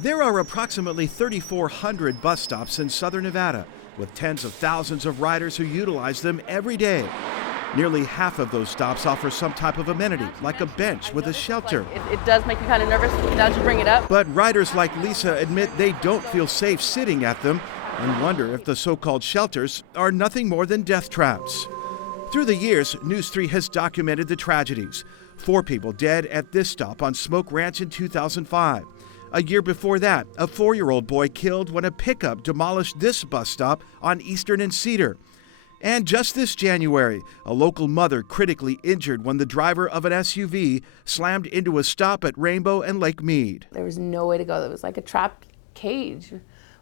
There are approximately 3,400 bus stops in southern Nevada, with tens of thousands of riders who utilize them every day. Nearly half of those stops offer some type of amenity, like a bench with a shelter. It does make you kind of nervous now to bring it up. But riders like Lisa admit they don't feel safe sitting at them and wonder if the so-called shelters are nothing more than death traps. Through the years, News 3 has documented the tragedies. 4 people dead at this stop on Smoke Ranch in 2005. A year before that, a 4-year-old boy killed when a pickup demolished this bus stop on Eastern and Cedar. And just this January, a local mother critically injured when the driver of an SUV slammed into a stop at Rainbow and Lake Mead. There was no way to go. There was like a trapped cage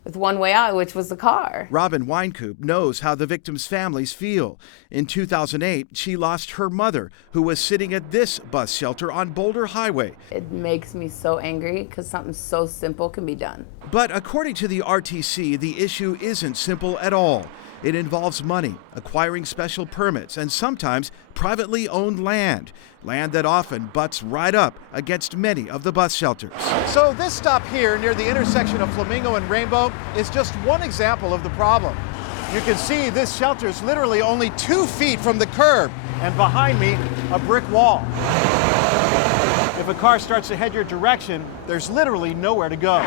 with one way out, which was the car. Robin Weinkoop knows how the victims' families feel. In 2008, she lost her mother, who was sitting at this bus shelter on Boulder Highway. It makes me so angry because something so simple can be done. But according to the RTC, the issue isn't simple at all. It involves money, acquiring special permits, and sometimes privately owned land that often butts right up against many of the bus shelters. So this stop here near the intersection of Flamingo and Rainbow is just one example of the problem. You can see this shelter is literally only 2 feet from the curb, and behind me, a brick wall. If a car starts to head your direction, there's literally nowhere to go.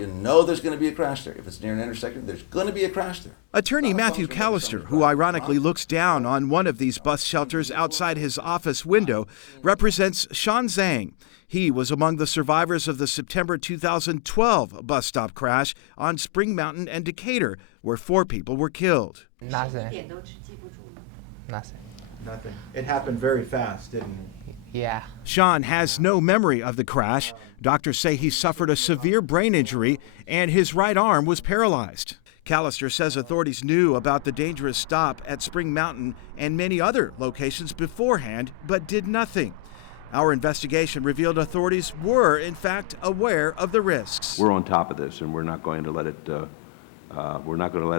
You know there's going to be a crash there. If it's near an intersection, there's going to be a crash there. Attorney Matthew Callister, who ironically looks down on one of these bus shelters outside his office window, represents Sean Zhang. He was among the survivors of the September 2012 bus stop crash on Spring Mountain and Decatur, where 4 people were killed. Nothing. It happened very fast, didn't it? Yeah. Sean has no memory of the crash. Doctors say he suffered a severe brain injury and his right arm was paralyzed. Callister says authorities knew about the dangerous stop at Spring Mountain and many other locations beforehand, but did nothing. Our investigation revealed authorities were, in fact, aware of the risks. We're on top of this, and we're not going to let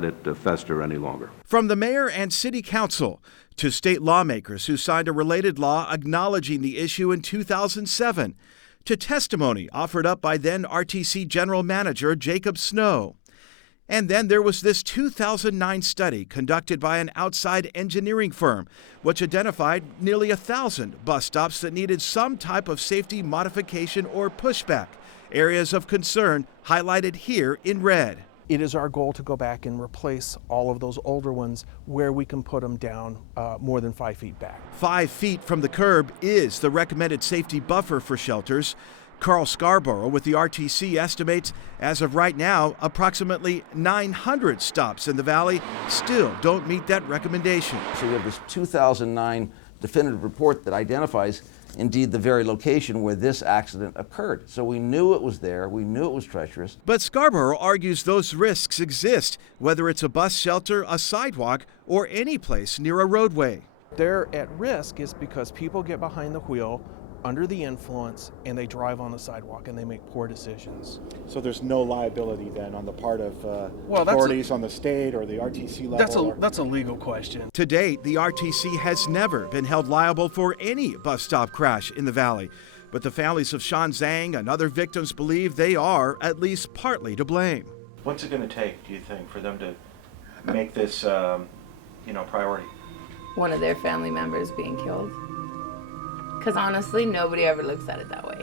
it fester any longer. From the mayor and city council to state lawmakers who signed a related law acknowledging the issue in 2007, to testimony offered up by then RTC General Manager Jacob Snow. And then there was this 2009 study conducted by an outside engineering firm, which identified nearly 1,000 bus stops that needed some type of safety modification or pushback, areas of concern highlighted here in red. It is our goal to go back and replace all of those older ones where we can put them down more than 5 feet back. 5 feet from the curb is the recommended safety buffer for shelters. Carl Scarborough with the RTC estimates, as of right now, approximately 900 stops in the valley still don't meet that recommendation. So we have this 2009 definitive report that identifies indeed the very location where this accident occurred. So we knew it was there, we knew it was treacherous. But Scarborough argues those risks exist, whether it's a bus shelter, a sidewalk, or any place near a roadway. They're at risk is because people get behind the wheel under the influence and they drive on the sidewalk and they make poor decisions. So there's no liability then on the part of Well, authorities on the state or the RTC level? That's a legal question. To date, the RTC has never been held liable for any bus stop crash in the valley. But the families of Sean Zhang and other victims believe they are at least partly to blame. What's it going to take, do you think, for them to make this priority? One of their family members being killed. Because honestly, nobody ever looks at it that way.